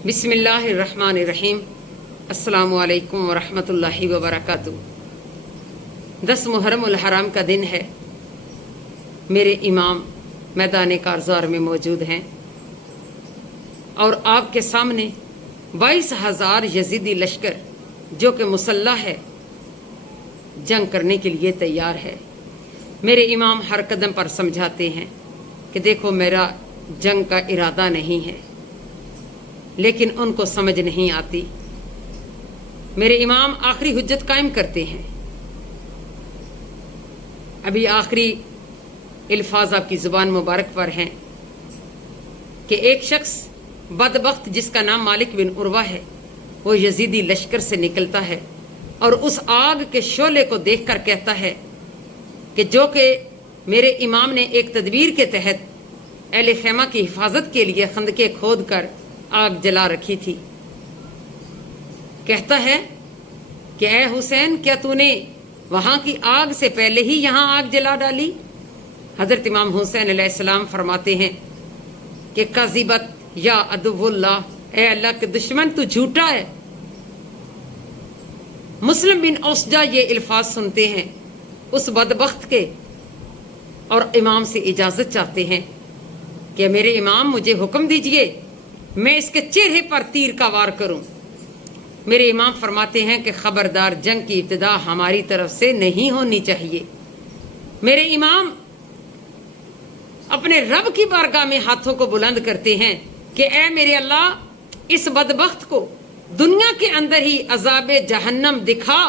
बिस्मिल्लाहिर्रहमानिर्रहीम। अस्सलामु अलैकुम वरहमतुल्लाहि वबरकातुहू। 10 मुहर्रमुल हराम का दिन है। मेरे इमाम मैदान कारज़ार में मौजूद हैं और आपके सामने 22,000 यजीदी लश्कर जो कि मुसल्लह है, जंग करने के लिए तैयार है। मेरे इमाम हर कदम पर समझाते हैं कि देखो मेरा जंग का इरादा नहीं है, लेकिन उनको समझ नहीं आती। मेरे इमाम आखिरी हुज्जत कायम करते हैं। अभी आखिरी अल्फाज आपकी ज़ुबान मुबारक पर हैं कि एक शख्स बदबख्त जिसका नाम मालिक बिन उर्वा है, वो यजीदी लश्कर से निकलता है और उस आग के शोले को देखकर कहता है कि जो कि मेरे इमाम ने एक तदबीर के तहत अहले खैमा की हिफाजत के लिए खंदके खोद कर आग जला रखी थी। कहता है कि ऐ हुसैन, क्या तूने वहां की आग से पहले ही यहां आग जला डाली? हजरत इमाम हुसैन अलैहिस्सलाम फरमाते हैं कि काज़िबत या अदुवुल्लाह, ऐ अल्लाह के दुश्मन तू झूठा है। मुस्लिम बिन औसजा ये अल्फाज सुनते हैं उस बदबख्त के और इमाम से इजाजत चाहते हैं कि मेरे इमाम मुझे हुक्म दीजिए, मैं इसके चेहरे पर तीर का वार करूं। मेरे इमाम फरमाते हैं कि खबरदार, जंग की इब्तिदा हमारी तरफ से नहीं होनी चाहिए। मेरे इमाम अपने रब की बारगाह में हाथों को बुलंद करते हैं कि ऐ मेरे अल्लाह, इस बदबख्त को दुनिया के अंदर ही अजाब जहन्नम दिखा।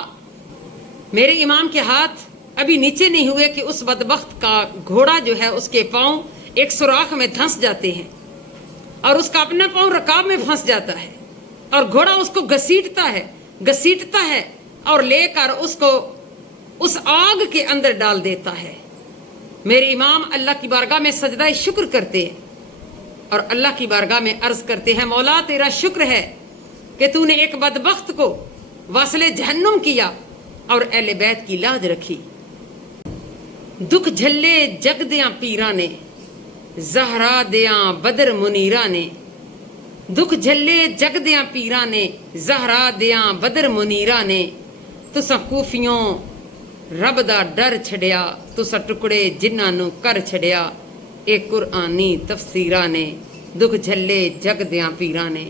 मेरे इमाम के हाथ अभी नीचे नहीं हुए कि उस बदबख्त का घोड़ा जो है उसके पांव एक सुराख में धंस जाते हैं और उसका अपना पांव रकाब में फंस जाता है और घोड़ा उसको घसीटता है और लेकर उसको उस आग के अंदर डाल देता है। मेरे इमाम अल्लाह की बारगाह में सजदा शुक्र करते हैं और अल्लाह की बारगाह में अर्ज करते हैं, मौला तेरा शुक्र है कि तूने एक बदबख्त को वासले जहन्नुम किया और अहले बैत की लाज रखी। दुख झल्ले जग दियां पीरा ने, ज़हरा दियां बदर मुनीरा ने। दुख झल्ले जग दियां पीरा ने, ज़हरा दियां बदर मुनीरा ने। तुसां कूफियों रब दा डर छड़िया, तुसां टुकड़े जिन्हां नूं कर छड़िया। ए कुरआनी तफसीरा ने, दुख झल्ले जग दियां पीरा ने।